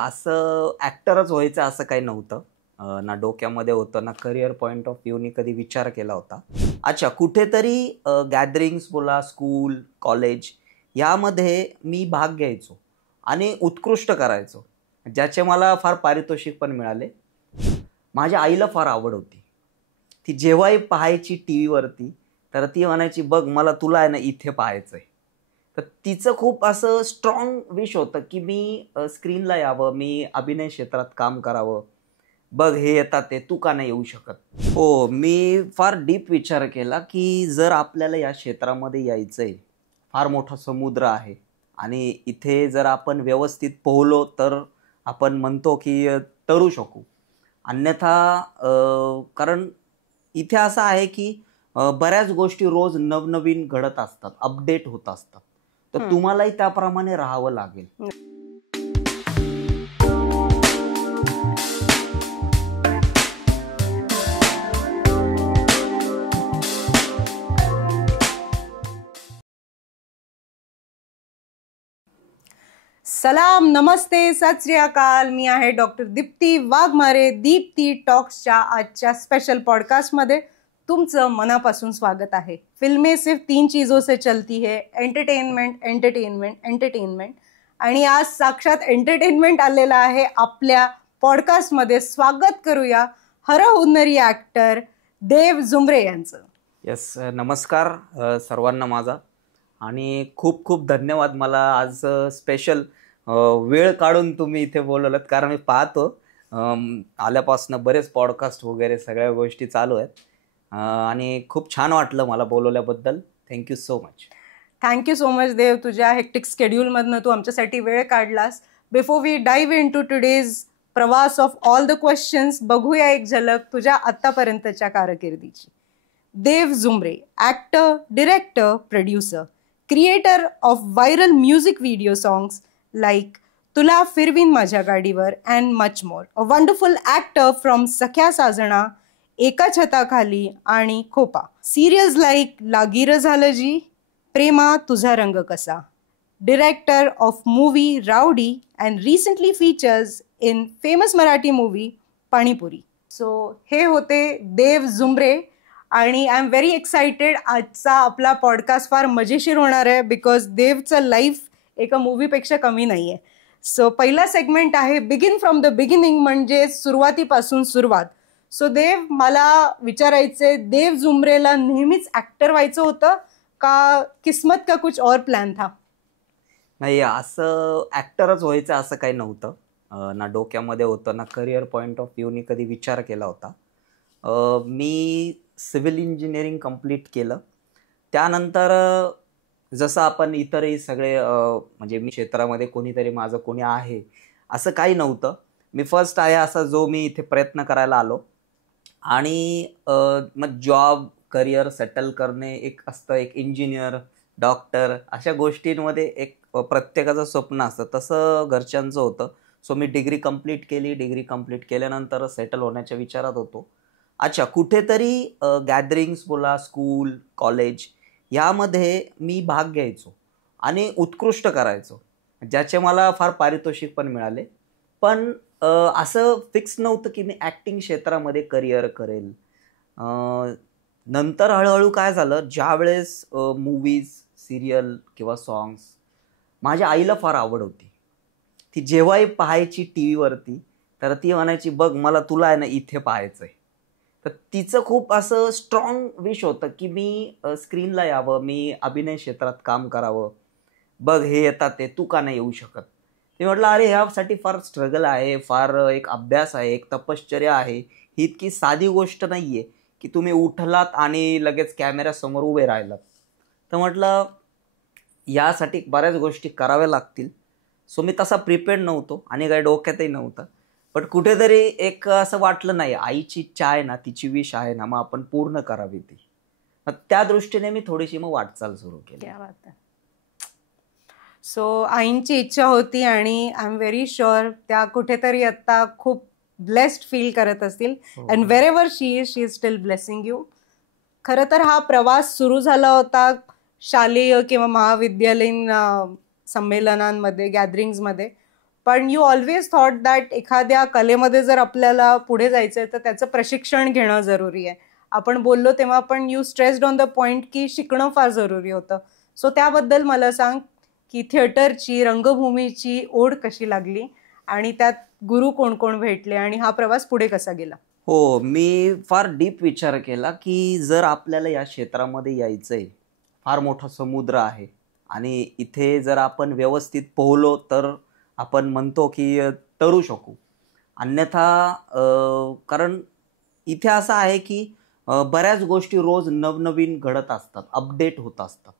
असं ॲक्टरच व्हायचं असं काही नव्हतं. ना डोक्यामध्ये होतं, ना करिअर पॉईंट ऑफ व्ह्यूनी कधी विचार केला होता. अच्छा, कुठेतरी गॅदरिंग्स बोला, स्कूल, कॉलेज यामध्ये मी भाग घ्यायचो आणि उत्कृष्ट करायचो, ज्याचे मला फार पारितोषिक पण मिळाले. माझ्या आईला फार आवड होती. ती जेव्हाही पाहायची टी व्हीवरती, तर ती म्हणायची, बघ मला तुला आहे ना इथे पाहायचं आहे. तर तिचं खूप असं स्ट्रॉंग विश होतं की मी स्क्रीनला यावं, मी अभिनय क्षेत्रात काम करावं. बघ हे येतात ते, तू का नाही येऊ शकत? हो, मी फार डीप विचार केला की जर आपल्याला या क्षेत्रामध्ये यायचंय, फार मोठा समुद्र आहे आणि इथे जर आपण व्यवस्थित पोहलो तर आपण म्हणतो की तरू शकू. अन्यथा कारण इथे असं आहे की बऱ्याच गोष्टी रोज नवनवीन घडत असतात, अपडेट होत असतात. तर तुम्हालाही त्याप्रमाणे राहावं लागेल. सलाम, नमस्ते, सत श्री अकाल. मी आहे डॉक्टर दीप्ती वाघमारे. दीप्ती टॉक्सच्या आजच्या स्पेशल पॉडकास्टमध्ये तुमचं मनापासून स्वागत आहे. फिल्में सिर्फ 3 चीज़ों से चलती है, एंटरटेनमेंट, एंटरटेनमेंट, एंटरटेनमेंट. आणि आज साक्षात एंटरटेनमेंट आलेला आहे आपल्या पॉडकास्टमध्ये. स्वागत करूया हरहुन्नरी ॲक्टर देव झुंबरे यांचं. यस, नमस्कार सर्वांना माझा. आणि खूप खूप धन्यवाद, मला आज स्पेशल वेळ काढून तुम्ही इथे बोलवलं. कारण मी पाहतो आल्यापासून बरेच पॉडकास्ट वगैरे सगळ्या गोष्टी चालू आहेत आणि खूप छान वाटलं मला बोलवल्याबद्दल. Thank you so much. Thank you so much Dev, तुझ्या हेक्टिक स्केड्यूलमधनं तू आमच्यासाठी वेळ काढलास. Before we dive into today's प्रवास ऑफ ऑल द क्वेश्चन्स, बघूया एक झलक तुझ्या आत्तापर्यंतच्या कारकिर्दीची. Dev Zumbre, actor, director, producer, creator of viral music video songs like तुला फिरवीन माझ्या गाडीवर and much more. A wonderful actor from Sakhya Sajana, एका छताखाली आणि खोपा. सिरियल्स लाईक लागीर झालं जी, प्रेमा तुझा रंग कसा. Director of movie rowdy and recently features in famous Marathi movie panipuri. So हे होते देव झुंबरे आणि आय एम व्हेरी एक्सायटेड. आजचा आपला पॉडकास्ट फार मजेशीर होणार आहे बिकॉज देवचं लाईफ एका मूवीपेक्षा कमी नाही आहे. सो पहिला सेगमेंट आहे बिगिन फ्रॉम द बिगिनिंग, म्हणजे सुरुवातीपासून सुरुवात. सो देव, मला विचारायचंय, देव झुंबरेला नेहमीच ॲक्टर व्हायचं होतं का किस्मत का कुछ और प्लॅन था? नाही, असं ॲक्टरच व्हायचं असं काही नव्हतं. ना डोक्यामध्ये होतं, ना करिअर पॉईंट ऑफ व्ह्यूनी कधी विचार केला होता. मी सिव्हिल इंजिनिअरिंग कंप्लीट केलं. त्यानंतर जसं आपण इतरही सगळे म्हणजे मी क्षेत्रामध्ये कोणीतरी माझं कोणी आहे असं काही नव्हतं. मी फर्स्ट आहे असा जो मी इथे प्रयत्न करायला आलो. आणि मग जॉब, करिअर सेटल करणे एक असतं, एक इंजिनियर, डॉक्टर अशा गोष्टींमध्ये एक प्रत्येकाचं स्वप्न असतं, तसं घरच्यांचं होतं. सो मी डिग्री कंप्लीट केली. डिग्री कंप्लीट केल्यानंतर सेटल होण्याच्या विचारात होतो. अच्छा, कुठेतरी गॅदरिंग्स बोला, स्कूल, कॉलेज यामध्ये मी भाग घ्यायचो आणि उत्कृष्ट करायचो, ज्याचे मला फार पारितोषिक पण मिळाले. पण असं फिक्स नव्हतं की मी ॲक्टिंग क्षेत्रामध्ये करिअर करेल. नंतर हळूहळू काय झालं, ज्या वेळेस मूवीज, सिरियल किंवा सॉंग्स, माझ्या आईला फार आवड होती. ती जेव्हाही पाहायची टी व्हीवरती, तर ती म्हणायची, बघ मला तुला आहे ना इथे पाहायचं आहे. तर तिचं खूप असं स्ट्रॉंग विश होतं की मी स्क्रीनला यावं, मी अभिनय क्षेत्रात काम करावं. बघ हे येतात ते, तू का नाही येऊ शकत? मी म्हटलं, अरे ह्यासाठी फार स्ट्रगल आहे, फार एक अभ्यास आहे, एक तपश्चर्या आहे. ही इतकी साधी गोष्ट नाही आहे की तुम्ही उठलात आणि लगेच कॅमेऱ्यासमोर उभे राहिलात. तर म्हटलं यासाठी बऱ्याच गोष्टी कराव्या लागतील. सो मी तसा प्रिपेअर्ड नव्हतो आणि काही डोक्यातही नव्हतं. पण कुठेतरी एक असं वाटलं, नाही, आईची इच्छा आहे ना, तिची विश आहे ना, मग आपण पूर्ण करावी ती. मग त्या दृष्टीने मी थोडीशी मग वाटचाल सुरू केली. सो आईंची इच्छा होती आणि आय एम व्हेरी शुअर त्या कुठेतरी आता खूप ब्लेस्ड फील करत असतील. And where ever she is steel blessing you. खरं तर हा प्रवास सुरू झाला होता शालेय किंवा महाविद्यालयीन संमेलनांमध्ये, गॅदरिंग्समध्ये. पण यू ऑलवेज थॉट दॅट एखाद्या कलेमध्ये जर आपल्याला पुढे जायचंय तर त्याचं प्रशिक्षण घेणं जरुरी आहे. आपण बोललो तेव्हा पण you stressed on the point की शिकणं फार जरुरी होतं. सो त्याबद्दल मला सांग की थिएटरची, रंगभूमीची ओढ कशी लागली आणि त्यात गुरु कोण कोण भेटले आणि हा प्रवास पुढे कसा गेला? हो, मी फार डीप विचार केला की जर आपल्याला या क्षेत्रामध्ये यायचंय, फार मोठा समुद्र आहे आणि इथे जर आपण व्यवस्थित पोहलो तर आपण म्हणतो की तरू शकू. अन्यथा कारण इथे असं आहे की बऱ्याच गोष्टी रोज नवनवीन घडत असतात, अपडेट होत असतात.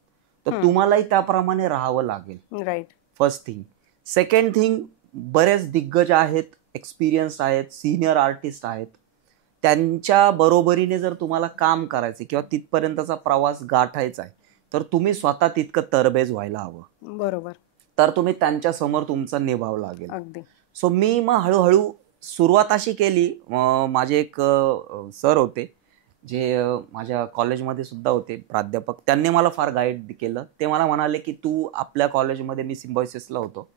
तर तुम्हालाही त्याप्रमाणे राहावं लागेल. Right. First thing. Second thing, बरेच दिग्गज आहेत, एक्सपिरियन्स आहेत, सिनियर आर्टिस्ट आहेत. त्यांच्या बरोबरीने जर तुम्हाला काम करायचं किंवा तिथपर्यंतचा प्रवास गाठायचा आहे तर तुम्ही स्वतः तितकं तरबेज व्हायला हवं. बरोबर. तर तुम्ही त्यांच्या समोर तुमचं निभावं लागेल. अगदी. सो मी मग हळूहळू सुरुवात अशी केली. माझे एक सर होते जे माझ्या कॉलेजमध्ये सुद्धा होते, प्राध्यापक. त्यांनी मला फार गाईड केलं. ते मला म्हणाले की तू आपल्या कॉलेजमध्ये, मी सिम्बायोसिसला होतो,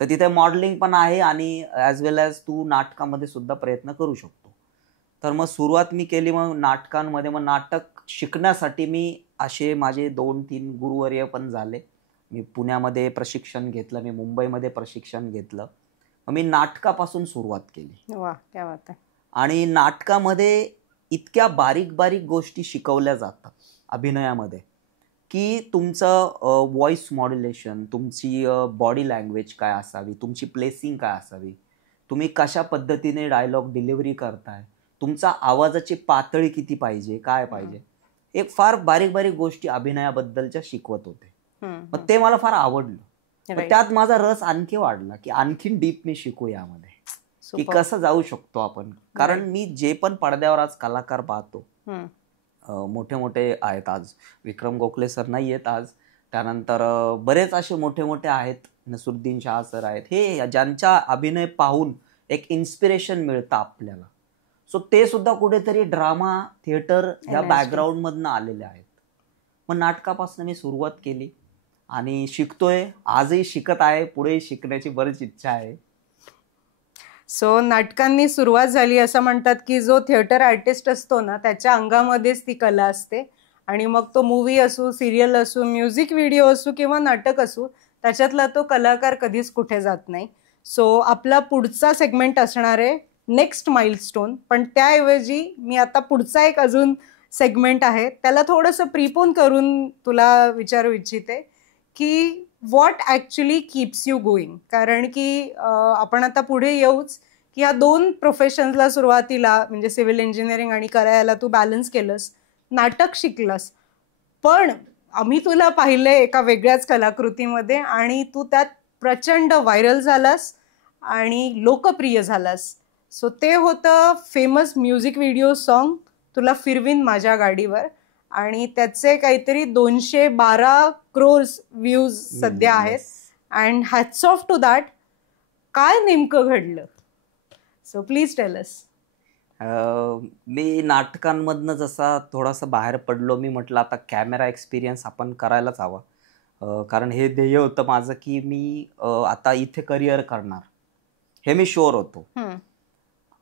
तर तिथे मॉडेलिंग पण आहे आणि ॲज वेल ॲज तू नाटकामध्ये सुद्धा प्रयत्न करू शकतो. तर मग सुरुवात मी केली मग नाटकांमध्ये. मग नाटक शिकण्यासाठी मी असे माझे 2-3 गुरुवर्य पण झाले. मी पुण्यामध्ये प्रशिक्षण घेतलं, मी मुंबईमध्ये प्रशिक्षण घेतलं. मग मी नाटकापासून सुरुवात केली. वा, क्या बात आहे. आणि नाटकामध्ये इतक्या बारीक बारीक गोष्टी शिकवल्या जातात अभिनयामध्ये की तुमचं व्हॉइस मॉड्युलेशन, तुमची बॉडी लँग्वेज काय असावी, तुमची प्लेसिंग काय असावी, तुम्ही कशा पद्धतीने डायलॉग डिलिव्हरी करताय, तुमचा आवाजाची पातळी किती पाहिजे, काय पाहिजे, एक फार बारीक बारीक गोष्टी अभिनयाबद्दलच्या शिकवत होते. मग ते मला फार आवडलं. त्यात माझा रस आणखी वाढला की आणखीन डीप मी शिकू यामध्ये की कसं जाऊ शकतो आपण. कारण मी जे पण पडद्यावर आज कलाकार पाहतो, मोठे मोठे आहेत. आज विक्रम गोखले सर नाही आहेत आज, त्यानंतर बरेच असे मोठे मोठे आहेत, नसरुद्दीन शाह सर आहेत, हे ज्यांचा अभिनय पाहून एक इन्स्पिरेशन मिळतं आपल्याला. सो ते सुद्धा कुठेतरी ड्रामा, थिएटर या बॅकग्राऊंडमधनं आलेले आहेत. मग नाटकापासून मी सुरुवात केली आणि शिकतोय, आजही शिकत आहे, पुढे शिकण्याची बरीच इच्छा आहे. सो नाटकांनी सुरुवात झाली. असं म्हणतात की जो थिएटर आर्टिस्ट असतो ना त्याच्या अंगामध्येच ती कला असते आणि मग तो मूवी असू, सिरियल असू, म्युझिक व्हिडिओ असू किंवा नाटक असू, त्याच्यातला तो कलाकार कधीच कुठे जात नाही. सो आपला पुढचा सेगमेंट असणार आहे नेक्स्ट माइलस्टोन. पण त्याऐवजी मी आता पुढचा एक अजून सेगमेंट आहे त्याला थोडंसं प्रीपोन करून तुला विचारू इच्छिते की what actually keeps you going. कारण की आपण आता पुढे येऊच की ह्या 2 प्रोफेशन्सला सुरुवातीला म्हणजे सिव्हिल इंजिनिअरिंग आणि करायला तू बॅलन्स केलंस, नाटक शिकलंस, पण आम्ही तुला पाहिलंय एका वेगळ्याच कलाकृतीमध्ये आणि तू त्यात प्रचंड व्हायरल झालास आणि लोकप्रिय झालास. सो ते होतं फेमस म्युझिक व्हिडिओ सॉन्ग तुला फिरवीन माझ्या गाडीवर आणि त्याचे काहीतरी 212 क्रोर्स व्ह्यूज सध्या आहेत. And hats off to that. काय नेमकं घडलं? So please tell us. मी नाटकांमधनं जसा थोडासा बाहेर पडलो, मी म्हटलं आता कॅमेरा एक्सपिरियन्स आपण करायलाच हवा. कारण हे ध्येय होतं माझं की मी आता इथे करिअर करणार, हे मी शुअर होतो.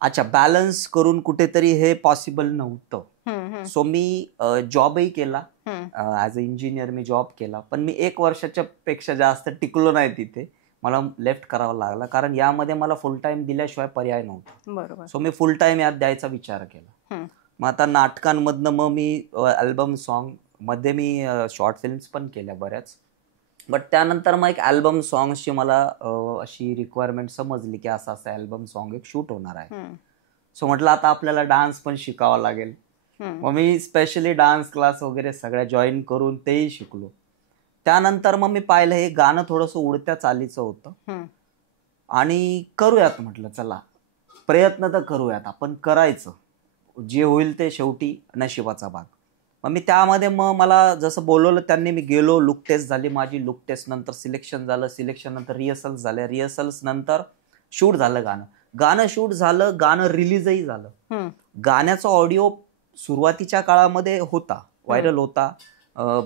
अच्छा, बॅलन्स करून कुठेतरी हे पॉसिबल नव्हतं. सो मी जॉबही केला, as a engineer me job केला, पण मी 1 वर्षाच्या पेक्षा जास्त टिकलो नाही तिथे. मला लेफ्ट करावा लागला कारण यामध्ये मला फुल टाइम दिल्याशिवाय पर्याय नव्हता. बरोबर. सो मी फुल टाइम यात द्यायचा विचार केला. मग आता नाटकांमधनं मग मी अल्बम सॉन्ग मध्ये मी शॉर्ट फिल्म्स पण केल्या बऱ्याच. बट त्यानंतर मग एक अल्बम सॉंग्सची मला अशी रिक्वायरमेंट समजली की असं असं अल्बम सॉन्ग एक शूट होणार आहे. सो म्हटलं आता आपल्याला डान्स पण शिकावा लागेल. मग मी स्पेशली डान्स क्लास वगैरे सगळ्या जॉईन करून तेही शिकलो. त्यानंतर मग मी पाहिलं हे गाणं थोडंसं उडत्या चालीचं होतं आणि करूयात, म्हटलं चला प्रयत्न तर करूयात, आपण करायचं, जे होईल ते शेवटी नशिबाचा भाग. मग मी त्यामध्ये मग मला जसं बोलवलं त्यांनी मी गेलो. लुक टेस्ट झाली माझी, लुक टेस्ट नंतर सिलेक्शन झालं, सिलेक्शन नंतर रिहर्सल्स झाल्या, रिहर्सल्स नंतर शूट झालं, गाणं शूट झालं, गाणं रिलीजही झालं. गाण्याचा ऑडिओ सुरुवातीच्या काळामध्ये होता, व्हायरल होता,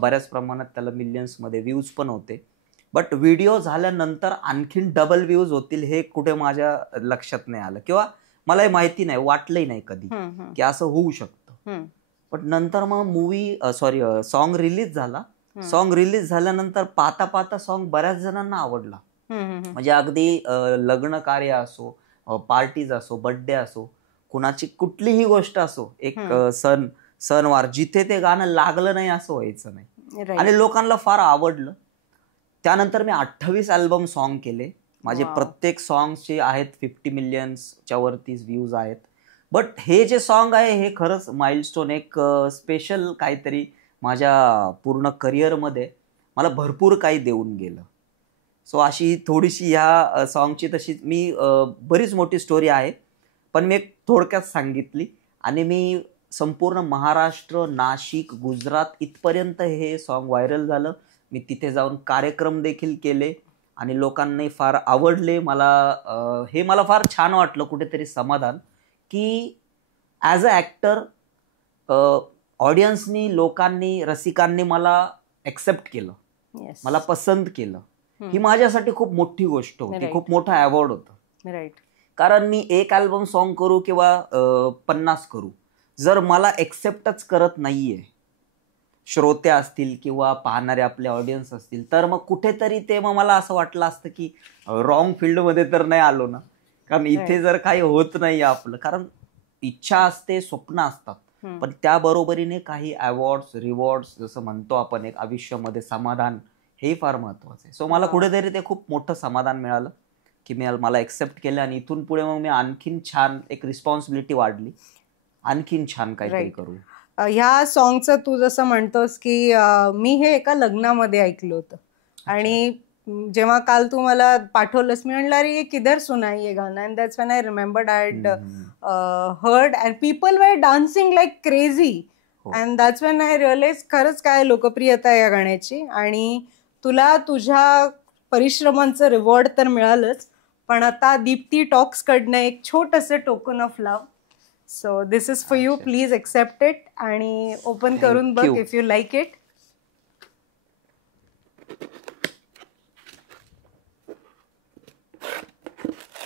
बऱ्याच प्रमाणात त्याला मिलियन्समध्ये व्ह्यूज पण होते. बट व्हिडिओ झाल्यानंतर आणखीन डबल व्ह्यूज होतील हे कुठे माझ्या लक्षात नाही आलं, किंवा मलाही माहिती नाही, वाटलंही नाही कधी की असं होऊ शकतं. पण नंतर मग सॉन्ग रिलीज झाला. सॉन्ग रिलीज झाल्यानंतर पाहता पाहता सॉन्ग बऱ्याच जणांना आवडला. म्हणजे अगदी लग्न कार्य असो, पार्टीज असो, बर्थडे असो, कुणाची कुठलीही गोष्ट असो, एक सणवार, जिथे ते गाणं लागलं नाही असं व्हायचं नाही, आणि लोकांना फार आवडलं. त्यानंतर मी 28 अल्बम सॉन्ग केले. माझे प्रत्येक सॉन्गचे आहेत 50 मिलियन्सच्या वरती व्ह्यूज आहेत. बट हे जे सॉन्ग आहे हे खरंच माइलस्टोन, एक स्पेशल काहीतरी माझ्या पूर्ण करिअरमध्ये मला भरपूर काही देऊन गेलं. सो अशी थोडीशी ह्या सॉन्गची तशी मी बरीच मोठी स्टोरी आहे, पण मी एक थोडक्यात सांगितली. आणि मी संपूर्ण महाराष्ट्र, नाशिक, गुजरात इथपर्यंत हे सॉन्ग व्हायरल झालं. मी तिथे जाऊन कार्यक्रम देखील केले आणि लोकांनी फार आवडले. मला फार छान वाटलं, कुठेतरी समाधान, की ॲज अ ॲक्टर ऑडियन्सनी, लोकांनी, रसिकांनी मला ॲक्सेप्ट केलं, मला पसंत केलं. ही माझ्यासाठी खूप मोठी गोष्ट होती, खूप मोठा अवॉर्ड होता. कारण मी एक अल्बम सॉन्ग करू किंवा 50 करू, जर मला ॲक्सेप्टच करत नाहीये श्रोते असतील किंवा पाहणारे आपले ऑडियन्स असतील, तर मग कुठेतरी ते मग मला असं वाटलं असतं की रॉंग फील्डमध्ये तर नाही आलो ना, कारण इथे जर काही होत नाही आपलं. कारण इच्छा असते, स्वप्न असतात, पण त्या बरोबरीने काही अवॉर्ड्स, रिवॉर्ड्स, जसं म्हणतो आपण, एक आयुष्यामध्ये समाधान, हे फार महत्वाचं आहे. सो मला कुठेतरी ते खूप मोठं समाधान मिळालं की मला एक्सेप्ट केलं. आणि इथून पुढे मग मी आणखीन छान, एक रिस्पॉन्सिबिलिटी वाढली, आणखीन छान काहीतरी करू. ह्या सॉन्गचं तू जसं म्हणतोस की मी हे एका लग्नामध्ये ऐकलं होतं, आणि जेव्हा काल तू मला पाठवलंस, मी म्हणलं अरे किधर सुना ये गाणं, and that's when I remembered I had heard and people were dancing like crazy, and that's when I realise खरंच काय लोकप्रियता आहे या गाण्याची. आणि तुला तुझ्या परिश्रमांचं रिवॉर्ड तर मिळालंच, पण आता दीप्ती टॉक्स कडनं एक छोटंसं token of love. So this is for you, please accept it आणि ओपन करून बघ इफ यू लाईक इट.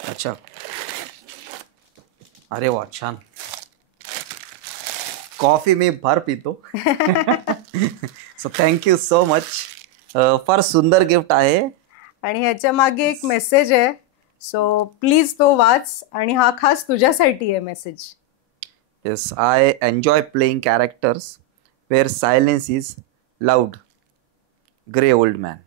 अच्छा, अरे वा, छान. कॉफी मी फार पितो. So thank you so much. फार सुंदर गिफ्ट आहे, आणि ह्याच्या मागे एक मेसेज आहे, सो प्लीज तो वाच, आणि हा खास तुझ्यासाठी आहे message. Yes, I enjoy playing characters where silence is loud. Gary Oldman.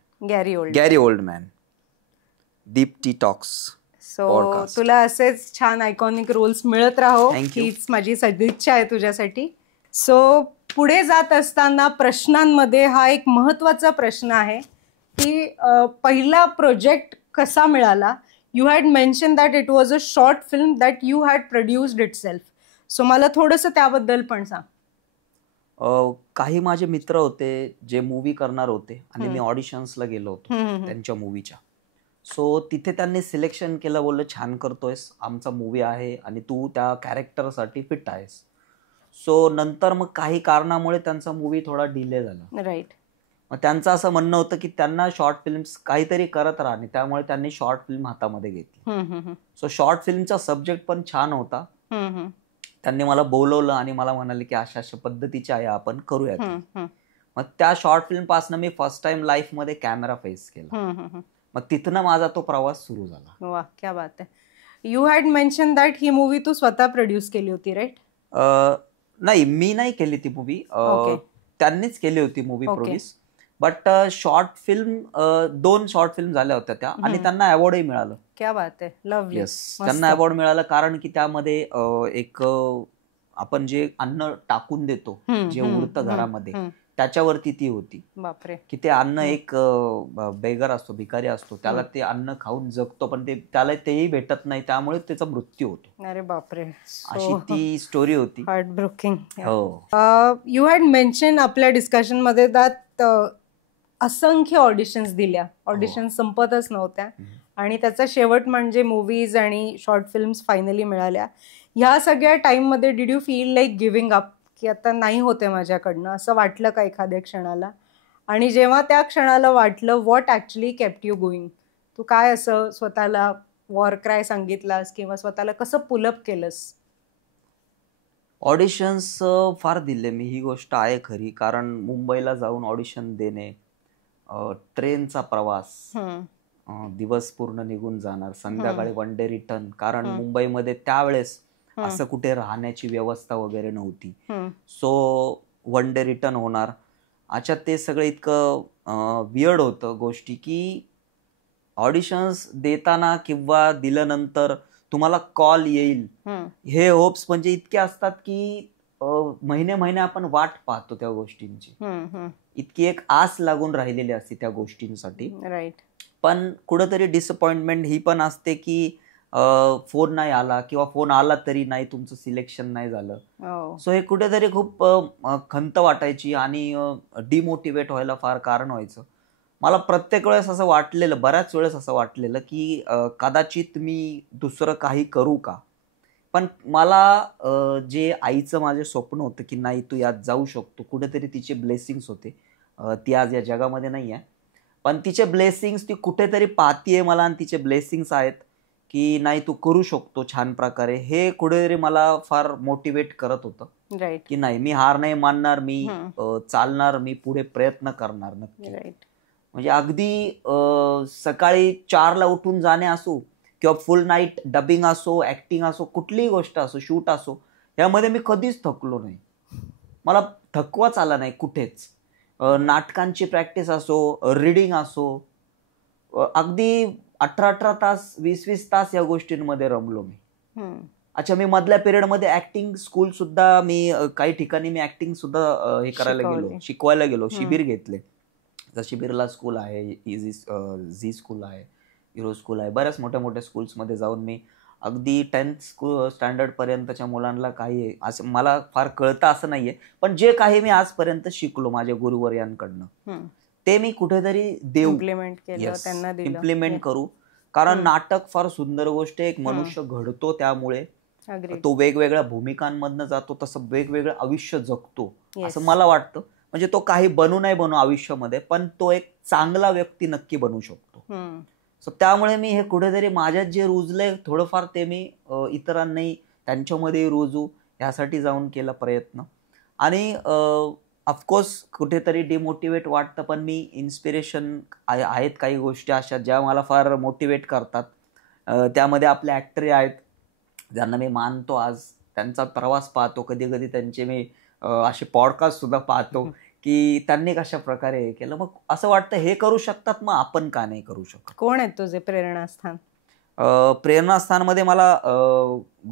Deepti Talks. So तुला असेच छान आयकॉनिक रोल्स मिळत राहो, हीच माझी सदिच्छा आहे तुझ्यासाठी. सो पुढे जात असताना प्रश्नांमध्ये हा एक महत्वाचा प्रश्न आहे की पहिला प्रोजेक्ट कसा मिळाला. You had mention that it was a short film that you had produced it self. So मला थोडंसं त्याबद्दल पण सांग. काही माझे मित्र होते जे मूवी करणार होते, आणि मी ऑडिशन्सला गेलो होतो त्यांच्या मूवीच्या. सो तिथे त्यांनी सिलेक्शन केलं, बोललं छान करतोयस, आमचा मूवी आहे आणि तू त्या कॅरेक्टरसाठी फिट आहेस. सो नंतर मग काही कारणामुळे त्यांचा मूवी थोडा डिले झाला. राईट. मग त्यांचं असं म्हणणं होतं की त्यांना शॉर्ट फिल्म्स काहीतरी करत राहणे, त्यामुळे त्यांनी शॉर्ट फिल्म हातामध्ये घेतली. सो शॉर्ट फिल्मचा सब्जेक्ट पण छान होता. त्यांनी मला बोलवलं आणि मला म्हणाले की अशा अशा पद्धतीची आहे, आपण करूया. मग त्या शॉर्ट फिल्म पासून मी फर्स्ट टाइम लाईफ मध्ये कॅमेरा फेस केला. मग तिथनं माझा तो प्रवास सुरू झाला. वा, क्या बात आहे. यू हॅड मेन्शन दॅट ही मूवी तू स्वतः प्रोड्यूस केली होती, राईट? नाही, मी नाही केली ती मूवी, त्यांनीच केली होती movie produce. But short film, 2 short film झाल्या होत्या त्या, आणि त्यांना अवॉर्डही मिळालं. क्या बात आहे, लवली. येस, त्यांना अवॉर्ड मिळालं, कारण की त्यामध्ये एक आपण जे अन्न टाकून देतो, जे उरतं घरामध्ये, त्याच्यावरती ती होती. बापरे. की ते अन्न, एक बेगर असतो, भिकारी असतो, त्याला ते अन्न खाऊन जगतो, पण ते त्याला तेही भेटत नाही, त्यामुळे त्याचा मृत्यू होतो. अरे बापरे, अशी ती स्टोरी होती. Heart broking. हो. यू हॅड मेन्शन आपल्या डिस्कशन मध्ये दॅट असंख्य ऑडिशन्स दिल्या, ऑडिशन संपतच नव्हत्या, आणि त्याचा शेवट म्हणजे मूवीज आणि शॉर्ट फिल्म्स फायनली मिळाल्या. ह्या सगळ्या टाइममध्ये did you feel like giving up, की आता नाही होते माझ्याकडनं, असं वाटलं का एखाद्या क्षणाला? आणि जेव्हा त्या क्षणाला वाटलं what actually kept you going, तू काय असं स्वतःला वॉर क्राय सांगितलास किंवा स्वतःला कसं पुलअप केलंस? ऑडिशन्स फार दिले मी, ही गोष्ट आहे खरी. कारण मुंबईला जाऊन ऑडिशन देणे, ट्रेनचा प्रवास, दिवस पूर्ण निघून जाणार, संध्याकाळी वन डे रिटर्न. कारण मुंबईमध्ये त्यावेळेस असं कुठे राहण्याची व्यवस्था वगैरे नव्हती. सो वन डे रिटर्न होणार. अच्छा, ते सगळं इतकं वियर्ड होतं गोष्टी की ऑडिशन्स देताना किंवा दिल्यानंतर तुम्हाला कॉल येईल हे होप्स म्हणजे इतके असतात की महिने महिने आपण वाट पाहतो त्या गोष्टींची. इतकी एक आस लागून राहिलेली असते त्या गोष्टींसाठी. राईट. पण कुठंतरी डिसअपॉइंटमेंट ही पण असते की फोन नाही आला किंवा फोन आला तरी नाही, तुमचं सिलेक्शन नाही झालं. सो हे कुठेतरी खूप खंत वाटायची आणि डिमोटिवेट व्हायला फार कारण व्हायचं. मला प्रत्येक वेळेस असं वाटलेलं, बऱ्याच वेळेस असं वाटलेलं की कदाचित मी दुसरं काही करू का. पण मला जे आईचं माझे स्वप्न होतं की नाही तू यात जाऊ शकतो, कुठेतरी तिचे ब्लेसिंग्स होते. ती आज या जगामध्ये नाही आहे, पण तिचे ब्लेसिंग्स ती कुठेतरी पाहतीये मला आणि तिचे ब्लेसिंग्स आहेत की नाही तू करू शकतो छान प्रकारे. हे कुठेतरी मला फार मोटिवेट करत होतं. राईट. की नाही मी हार नाही मानणार, मी चालणार, मी पुढे प्रयत्न करणार नक्की. राईट. म्हणजे अगदी सकाळी 4ला उठून जाणे असो किंवा फुल नाईट डबिंग असो, ऍक्टिंग असो, कुठलीही गोष्ट असो, शूट असो, यामध्ये मी कधीच थकलो नाही. मला थकवाच आला नाही कुठेच. नाटकांची प्रॅक्टिस असो, रीडिंग असो, अगदी 18-18 तास, 20-20 तास या गोष्टींमध्ये रमलो मी. अच्छा, मी मधल्या पिरियडमध्ये ऍक्टिंग स्कूल सुद्धा मी काही ठिकाणी मी ऍक्टिंग सुद्धा हे करायला गेलो, शिकवायला गेलो, शिबिर घेतले. जशी बिर्ला स्कूल आहे, झी स्कूल आहे, हिरो स्कूल आहे, बऱ्याच मोठ्या मोठ्या स्कूल्समध्ये जाऊन मी अगदी 10th स्टँडर्ड पर्यंतच्या मुलांना काही असं मला फार कळतं असं नाहीये, पण जे काही मी आजपर्यंत शिकलो माझ्या गुरुवर्यांकडनं ते मी कुठेतरी देऊ, इम्प्लिमेंट केलं, त्यांना दिलं, इम्प्लिमेंट करू. कारण नाटक फार सुंदर गोष्ट आहे. एक मनुष्य घडतो त्यामुळे, तो वेगवेगळ्या भूमिकांमधनं जातो, तसं वेगवेगळं आयुष्य जगतो असं मला वाटतं. म्हणजे तो काही बनू नाही बनू आयुष्यामध्ये, पण तो एक चांगला व्यक्ती नक्की बनू शकतो. सो त्यामुळे मी हे कुठेतरी माझ्यात जे रुजलंय थोडंफार ते मी इतरांनाही त्यांच्यामध्ये रुजू यासाठी जाऊन केला प्रयत्न. आणि ऑफकोर्स कुठेतरी डिमोटिवेट वाटतं, पण मी इन्स्पिरेशन आहेत काही गोष्टी अशा ज्या मला फार मोटिवेट करतात. त्यामध्ये आपले ॲक्टर आहेत ज्यांना मी मानतो, आज त्यांचा प्रवास पाहतो, कधी कधी त्यांचे मी असे पॉडकास्ट सुद्धा पाहतो की त्यांनी कशा प्रकारे हे केलं. मग असं वाटतं हे करू शकतात, मग आपण का नाही करू शकत. कोण आहेत तुझे प्रेरणास्थान? प्रेरणास्थानमध्ये मला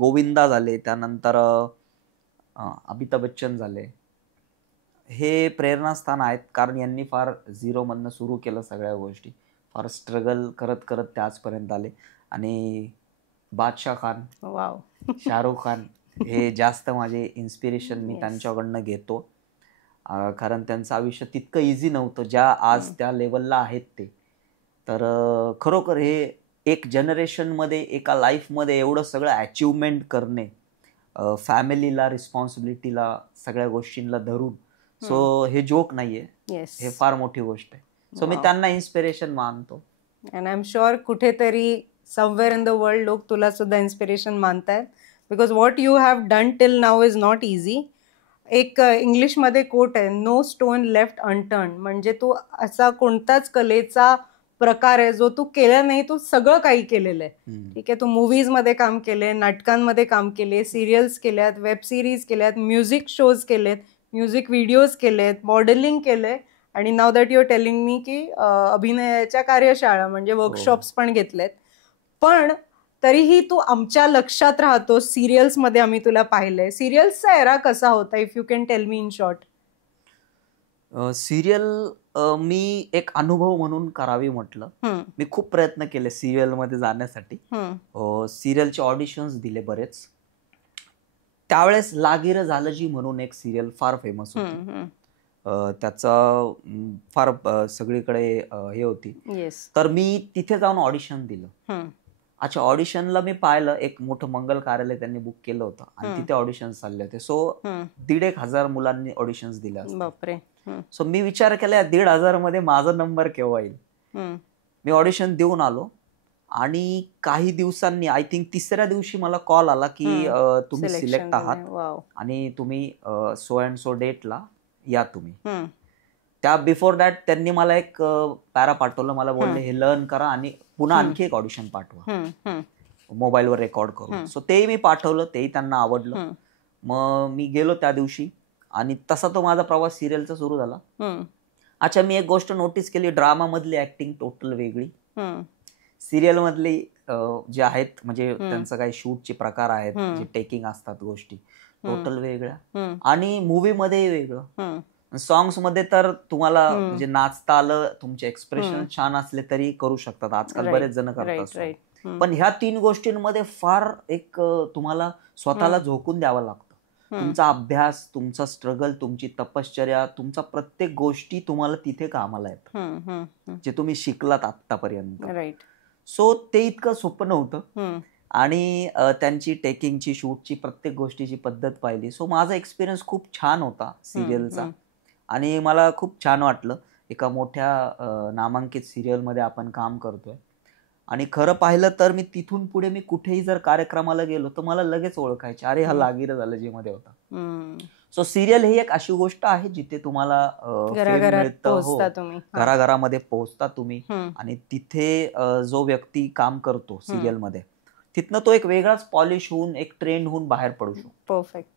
गोविंदा झाले, त्यानंतर अमिताभ बच्चन झाले, हे प्रेरणास्थान आहेत. कारण यांनी फार झिरोमधनं सुरू केलं सगळ्या गोष्टी, फार स्ट्रगल करत करत ते आजपर्यंत आले. आणि बादशाह खान, वाव, शाहरुख खान हे जास्त माझे इन्स्पिरेशन मी त्यांच्याकडनं घेतो. कारण त्यांचं आयुष्य तितकं इझी नव्हतं ज्या आज त्या लेवलला आहेत ते. तर खरोखर हे एक जनरेशनमध्ये, एका लाईफमध्ये एवढं सगळं अचिव्हमेंट करणे, फॅमिलीला, रिस्पॉन्सिबिलिटीला, सगळ्या गोष्टींना धरून, सो हे जोक नाहीये, हे फार मोठी गोष्ट आहे. सो मी त्यांना इन्स्पिरेशन मानतो. अँड आय एम शुअर कुठेतरी समवेअर इन द वर्ल्ड लोक तुला सुद्धा इन्स्पिरेशन मानतायत, because what you have done till now is not easy. एक इंग्लिशमध्ये कोट आहे, नो स्टोन लेफ्ट अनटर्न. म्हणजे तू असा कोणताच कलेचा प्रकार आहे जो तू केला नाही, तू सगळं काही केलेलं आहे. ठीक आहे, तू मूव्हीजमध्ये काम केले, नाटकांमध्ये काम केले, सिरियल्स केल्यात, वेब सिरीज केल्यात, म्युझिक शोज केलेत, म्युझिक व्हिडिओज केलेत, मॉडेलिंग केलंय, आणि नाव that you are telling me की अभिनयाच्या कार्यशाळा म्हणजे वर्कशॉप्स पण घेतलेत. पण तरीही तू आमच्या लक्षात राहतो. सिरियल्समध्ये आम्ही तुला पाहिलंय. सिरियल्सचा एरा कसा होता, if you can tell me in short? Serial मी एक अनुभव म्हणून करावी म्हटलं. मी खूप प्रयत्न केले सिरियल मध्ये जाण्यासाठी. सिरियलचे ऑडिशन्स दिले बरेच. त्यावेळेस लागिरं झालं जी म्हणून एक सिरियल फार फेमस होती. त्याचा फार सगळीकडे हे होती. तर मी तिथे जाऊन ऑडिशन दिलं अच्छा, ऑडिशनला मी पाहिलं, एक मोठं मंगल कार्यालय त्यांनी बुक केलं होतं आणि तिथे ऑडिशन चालले होते. सो 1,500 मुलांनी ऑडिशन्स दिले असते. बापरे. सो मी विचार केला, या 1,500 मध्ये माझा नंबर केव्हा येईल. मी ऑडिशन देऊन आलो आणि काही दिवसांनी, आय थिंक 3ऱ्या दिवशी मला कॉल आला की तुम्ही सिलेक्ट आहात आणि तुम्ही सो अँड सो डेटला या तुम्ही. त्या बिफोर दॅट त्यांनी मला एक पॅरा पाठवलं, मला बोलले हे लर्न करा आणि पुन्हा आणखी एक ऑडिशन पाठवा मोबाईलवर रेकॉर्ड करून. सो तेही मी पाठवलं, तेही त्यांना आवडलं. मग मी गेलो त्या दिवशी आणि तसा तो माझा प्रवास सिरियलचा सुरू झाला. अच्छा, मी एक गोष्ट नोटीस केली, ड्रामा मधली ऍक्टिंग टोटल वेगळी, सिरियल मधली जे आहेत म्हणजे त्यांचं काही शूटचे प्रकार आहेत, जे टेकिंग असतात गोष्टी टोटल वेगळ्या, आणि मूवी मध्ये वेगळं. सॉंग्स मध्ये तर तुम्हाला म्हणजे नाचता आलं, तुमचे एक्सप्रेशन छान असले तरी करू शकतात, आजकाल बरेच जण करतात. पण ह्या 3 गोष्टींमध्ये फार एक तुम्हाला स्वतःला झोकून द्यावं लागतं. तुमचा अभ्यास, तुमचा स्ट्रगल, तुमची तपश्चर्या, तुमचा प्रत्येक गोष्टी तुम्हाला तिथे कामाला येतात, जे तुम्ही शिकलात आतापर्यंत. सो ते इतकं सोपं नव्हतं. आणि त्यांची टेकिंगची, शूटची, प्रत्येक गोष्टीची पद्धत पाहिली. सो माझा एक्सपिरियन्स खूप छान होता सिरियलचा आणि मला खूप छान वाटलं. एका मोठ्या नामांकित सिरियलमध्ये आपण काम करतोय आणि खरं पाहिलं तर मी तिथून पुढे मी कुठेही जर कार्यक्रमाला गेलो तर मला लगेच ओळखायचे, अरे हा लागीर झालं जे मध्ये होता. सो सिरियल ही एक अशी गोष्ट आहे जिथे तुम्हाला घराघरामध्ये पोहोचता तुम्ही आणि तिथे जो व्यक्ती काम करतो सिरियल मध्ये, तिथनं तो एक वेगळाच पॉलिश होऊन, एक ट्रेंड होऊन बाहेर पडू शकतो. परफेक्ट.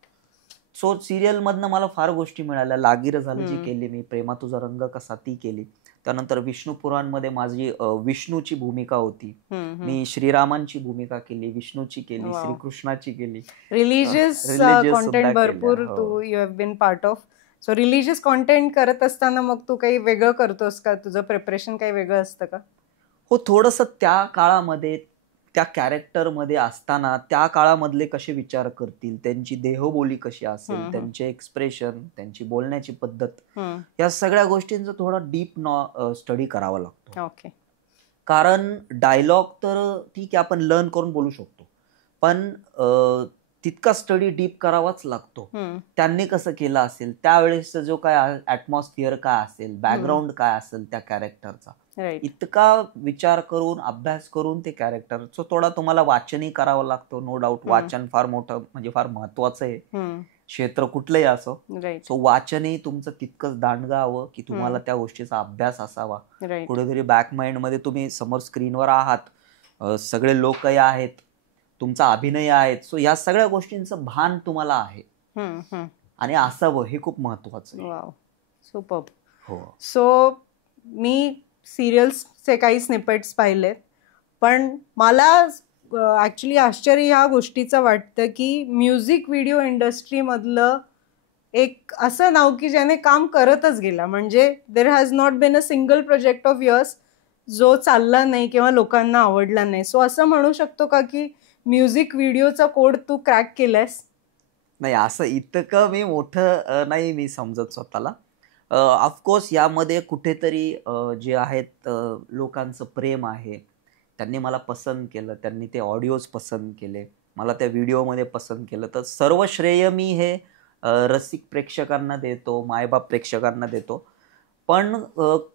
सो सिरियल मधनं मला फार गोष्टी मिळाल्या. लागीर झालं जी केली मी, प्रेमा तुझा रंग कसा ती केली. त्यानंतर विष्णू पुराणमध्ये माझी विष्णूची भूमिका होती. मी श्रीरामांची भूमिका केली, विष्णूची केली, श्रीकृष्णाची केली. रिलीजियस कॉन्टेंट भरपूर तू you have been part of. So religious content करत असताना मग तू काही वेगळं करतोस का? तुझं प्रिपरेशन काही वेगळं असतं का? हो, थोडंसं त्या काळामध्ये, त्या कॅरेक्टरमध्ये असताना त्या काळामधले कसे विचार करतील, त्यांची देहबोली कशी असेल, त्यांचे एक्सप्रेशन, त्यांची बोलण्याची पद्धत, या सगळ्या गोष्टींचा थोडा डीप स्टडी करावा लागतो. कारण डायलॉग तर ठीक आहे, आपण लर्न करून बोलू शकतो, पण तितका स्टडी डीप करावाच लागतो. त्यांनी कसं केलं असेल, त्यावेळेस जो काय ऍटमॉस्फिअर काय असेल, बॅकग्राऊंड काय असेल त्या कॅरेक्टरचा, इतका विचार करून, अभ्यास करून ते कॅरेक्टर. सो थोडा तुम्हाला वाचनही करावं लागतं, नो डाऊट. वाचन फार मोठं म्हणजे फार महत्वाचं आहे, क्षेत्र कुठलंही असो. सो वाचनही तुमचं तितकंच दांडगं हवं की तुम्हाला त्या गोष्टीचा अभ्यास असावा. कुठेतरी बॅक माइंड मध्ये तुम्ही समोर स्क्रीनवर आहात, सगळे लोकही आहेत, तुमचा अभिनय आहेत. सो या सगळ्या गोष्टींचं भान तुम्हाला आहे आणि असावं, हे खूप महत्वाचं आहे. सुपर. हो. सो मी सिरियल्सचे काही स्निपेट्स पाहिलेत, पण मला ऍक्च्युली आश्चर्य ह्या गोष्टीचं वाटतं की म्युझिक व्हिडिओ इंडस्ट्रीमधलं एक असं नाव की ज्याने काम करतच गेला. म्हणजे there has not been a single project of yours जो चालला नाही किंवा लोकांना आवडला नाही. सो असं म्हणू शकतो का की म्युझिक व्हिडिओचा कोड तू क्रॅक केलायस? नाही, असं इतकं मी मोठं नाही मी समजत स्वतःला. ऑफकोर्स यामध्ये कुठेतरी जे आहेत लोकांचं प्रेम आहे, त्यांनी मला पसंत केलं, त्यांनी ते ऑडिओज पसंत केले, मला त्या व्हिडिओमध्ये पसंत केलं, तर सर्व श्रेय मी हे रसिक प्रेक्षकांना देतो, मायबाप प्रेक्षकांना देतो. पण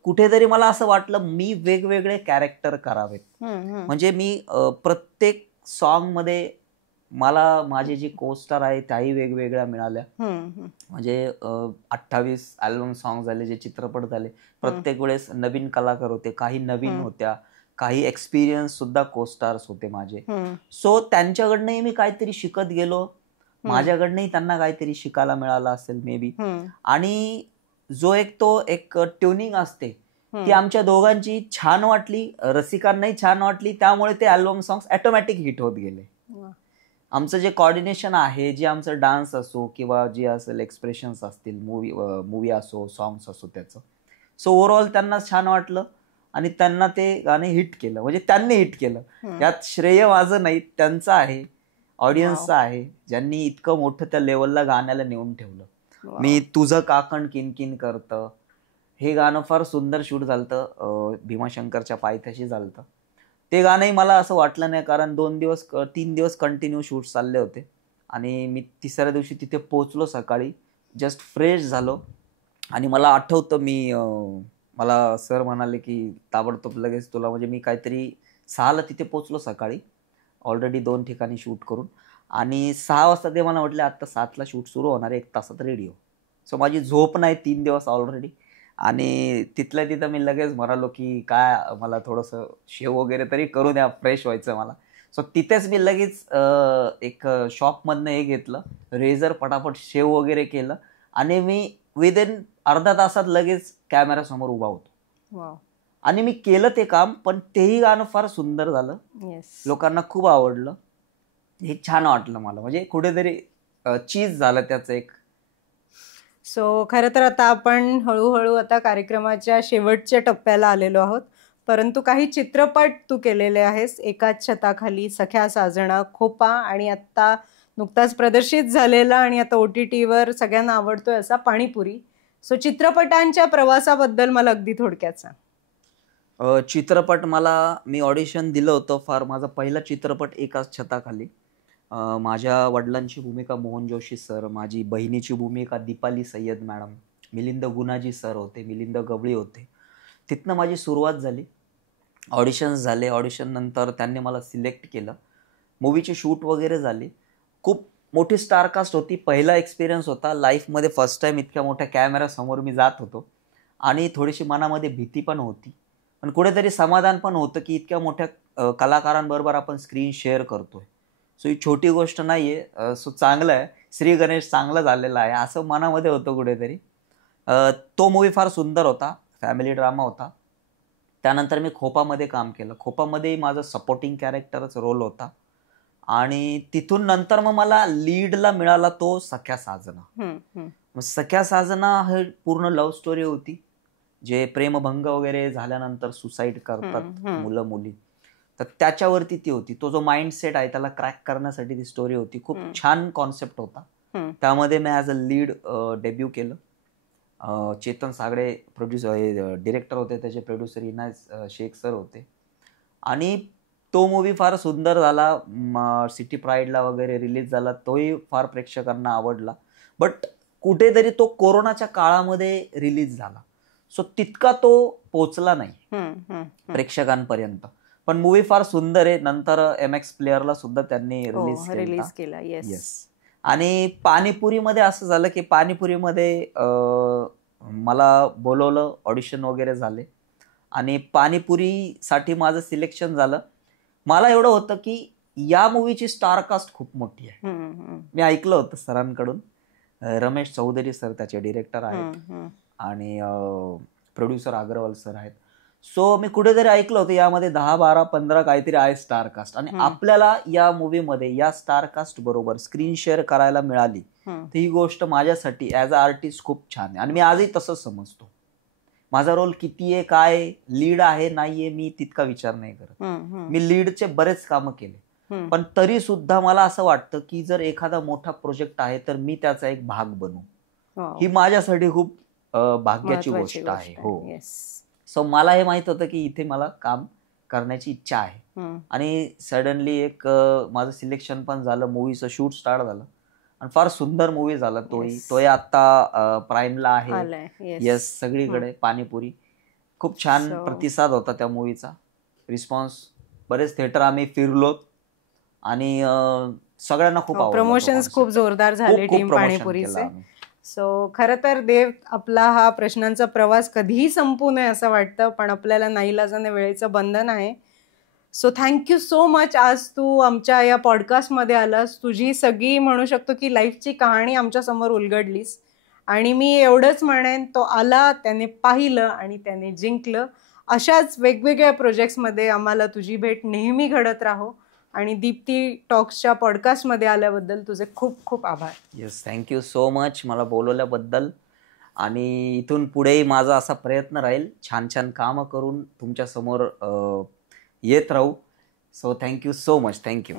कुठेतरी मला असं वाटलं मी वेगवेगळे कॅरेक्टर करावेत. म्हणजे मी प्रत्येक सॉन्ग मध्ये मला माझे जे कोस्टार आहे त्याही वेगवेगळ्या मिळाल्या. म्हणजे 28 अल्बम सॉन्ग झाले, जे चित्रपट झाले, प्रत्येक वेळेस नवीन कलाकार होते, काही नवीन होत्या, काही एक्सपिरियन्स सुद्धा कोस्टार्स होते माझे. सो त्यांच्याकडनंही मी काहीतरी शिकत गेलो, माझ्याकडनंही त्यांना काहीतरी शिकायला मिळालं असेल मे बी. आणि जो एक ट्युनिंग असते ती आमच्या दोघांची छान वाटली, रसिकांनाही छान वाटली, त्यामुळे ते अल्बम सॉंग्स ऑटोमॅटिक हिट होत गेले. आमचं जे कॉर्डिनेशन आहे, जे आमचं डान्स असो किंवा जे असेल एक्सप्रेशन्स असतील, मूवी असो, सॉंग्स असो, त्याचं सो ओव्हरऑल त्यांना छान वाटलं आणि त्यांना ते गाणे हिट केलं. म्हणजे त्यांनी हिट केलं, यात श्रेय माझं नाही, त्यांचं आहे, ऑडियन्सचं आहे, ज्यांनी इतकं मोठं त्या लेवलला गाण्याला नेऊन ठेवलं. मी तुझं काकण किनकिन करतं, हे गाणं फार सुंदर शूट झालतं, भीमाशंकरच्या पायथ्याशी झालतं. ते गाणंही मला असं वाटलं नाही, कारण 3 दिवस कंटिन्यू शूट चालले होते आणि मी तिसऱ्या दिवशी तिथे पोचलो सकाळी, जस्ट फ्रेश झालो आणि मला आठवतं मला सर म्हणाले की ताबडतोब लगेच तुला, म्हणजे मी काहीतरी 6ला तिथे पोचलो सकाळी, ऑलरेडी 2 ठिकाणी शूट करून, आणि 6 वाजता ते मला म्हटले आत्ता 7ला शूट सुरू होणार आहे, 1 तासात रेडी हो. सो माझी झोप नाही 3 दिवस ऑलरेडी, आणि तिथल्या तिथं मी लगेच म्हणालो की काय मला थोडंसं शेव वगैरे तरी करू द्या, फ्रेश व्हायचं मला. सो तिथेच मी लगेच एक शॉपमधनं हे घेतलं रेझर, फटाफट शेव वगैरे केलं आणि मी विदिन अर्धा तासात लगेच कॅमेरासमोर उभा होतो. आणि मी केलं ते काम, पण तेही गाणं फार सुंदर झालं, लोकांना खूप आवडलं, हे छान वाटलं मला, म्हणजे कुठेतरी चीज झालं त्याचं एक. सो खरं तर आता आपण हळूहळू आता कार्यक्रमाच्या शेवटच्या टप्प्याला आलेलो आहोत, परंतु काही चित्रपट तू केलेले आहेस, एकाच छताखाली, सख्या साजना, खोपा आणि आत्ता नुकताच प्रदर्शित झालेला आणि आता OTTवर सगळ्यांना आवडतोय असा पाणीपुरी. सो चित्रपटांच्या प्रवासाबद्दल मला अगदी थोडक्यात सांग. चित्रपट मी ऑडिशन दिलं होतं फार. माझा पहिला चित्रपट एकाच छताखाली. माझ्या वडिलांची भूमिका मोहन जोशी सर, माझी बहिणीची भूमिका दीपाली सय्यद मॅडम, मिलिंद गुनाजी सर होते, मिलिंद गवळी होते. तिथनं माझी सुरुवात झाली. ऑडिशन्स झाले, ऑडिशन नंतर त्यांनी मला सिलेक्ट केलं. मूवीची शूट वगैरे झाली. खूप मोठी स्टारकास्ट होती. पहिला एक्सपिरियन्स होता लाईफमध्ये, फर्स्ट टाईम इतक्या मोठ्या कॅमेरासमोर मी जात होतो आणि थोडीशी मनामध्ये भीती पण होती, पण कुठेतरी समाधान पण होतं की इतक्या मोठ्या कलाकारांबरोबर आपण स्क्रीन शेअर करतोय. सो ही छोटी गोष्ट नाही आहे. सो चांगलं आहे, श्री गणेश चांगलं झालेलं आहे असं मनामध्ये होतं कुठेतरी. तो मूवी फार सुंदर होता, फॅमिली ड्रामा होता. त्यानंतर मी खोपामध्ये काम केलं. खोपामध्येही माझं सपोर्टिंग कॅरेक्टरच रोल होता आणि तिथून नंतर मग मला लीडला मिळाला तो सख्या साजना. सख्या साजना हे पूर्ण लव्ह स्टोरी होती, जे प्रेमभंग वगैरे झाल्यानंतर सुसाईड करतात मुलं मुली, तर त्याच्यावरती ती होती. तो जो माइंडसेट आहे त्याला क्रॅक करण्यासाठी ती स्टोरी होती. खूप छान कॉन्सेप्ट होता. त्यामध्ये मी ॲज अ लीड डेब्यू केलं. चेतन सागडे डिरेक्टर होते, त्याचे प्रोड्युसर इनायत शेख सर होते आणि तो मूवी फार सुंदर झाला. सिटी प्राईडला वगैरे रिलीज झाला, तोही फार प्रेक्षकांना आवडला. बट कुठेतरी तो कोरोनाच्या काळामध्ये रिलीज झाला, सो तितका तो पोचला नाही प्रेक्षकांपर्यंत. पण मूवी फार सुंदर आहे. नंतर MX प्लेअरला सुद्धा त्यांनी रिलीज केला. येस. आणि पाणीपुरीमध्ये असं झालं की पाणीपुरीमध्ये मला बोलवलं, ऑडिशन वगैरे झाले आणि पाणीपुरीसाठी माझं सिलेक्शन झालं. मला एवढं होतं की या मूवीची स्टारकास्ट खूप मोठी आहे. मी ऐकलं होतं सरांकडून. रमेश चौधरी सर त्याचे डिरेक्टर आहेत आणि प्रोड्युसर अग्रवाल सर आहेत. सो मी कुठेतरी ऐकलं होतं यामध्ये 10, 12, 15 काहीतरी आहे स्टारकास्ट, आणि आपल्याला या मूवीमध्ये या स्टारकास्ट बरोबर स्क्रीन शेअर करायला मिळाली, तर ही गोष्ट माझ्यासाठी ॲज अ आर्टिस्ट खूप छान आहे. आणि मी आजही तसंच समजतो. माझा रोल किती आहे, काय लीड आहे नाहीये, मी तितका विचार नाही करत. मी लीडचे बरेच कामं केले, पण तरी सुद्धा मला असं वाटतं की जर एखादा मोठा प्रोजेक्ट आहे तर मी त्याचा एक भाग बनू. ही माझ्यासाठी खूप भाग्याची गोष्ट आहे. हो. सो मला हे माहित होतं की इथे मला काम करण्याची इच्छा आहे आणि सडनली एक माझं सिलेक्शन पण झालं. मूवीचं शूट स्टार्ट झालं आणि फार सुंदर मूवी झाला. तोही आता प्राईमला आहे. येस, सगळीकडे. पाणीपुरी खूप छान प्रतिसाद होता त्या मूवीचा. रिस्पॉन्स, बरेच थिएटर आम्ही फिरलो आणि सगळ्यांना खूप आवडलं. प्रमोशन्स खूप जोरदार झाले टीम पाणीपुरीचे. सो खरं तर देव, आपला हा प्रश्नांचा प्रवास कधीही संपू नये असं वाटतं, पण आपल्याला नाईलाजाने वेळेचं बंधन आहे. So thank you so much. आज तू आमच्या या पॉडकास्टमध्ये आलास, तुझी सगळी म्हणू शकतो की लाईफची कहाणी आमच्यासमोर उलगडलीस. आणि मी एवढंच म्हणेन, तो आला, त्याने पाहिलं आणि त्याने जिंकलं. अशाच वेगवेगळ्या प्रोजेक्ट्समध्ये आम्हाला तुझी भेट नेहमी घडत राहो. आणि दीप्ती टॉक्सच्या पॉडकास्टमध्ये आल्याबद्दल तुझे खूप खूप आभार. येस, थँक्यू सो मच मला बोलवल्याबद्दल. आणि इथून पुढेही माझा असा प्रयत्न राहील छान छान कामं करून तुमच्या समोर येत राहू. So thank you so much. Thank you.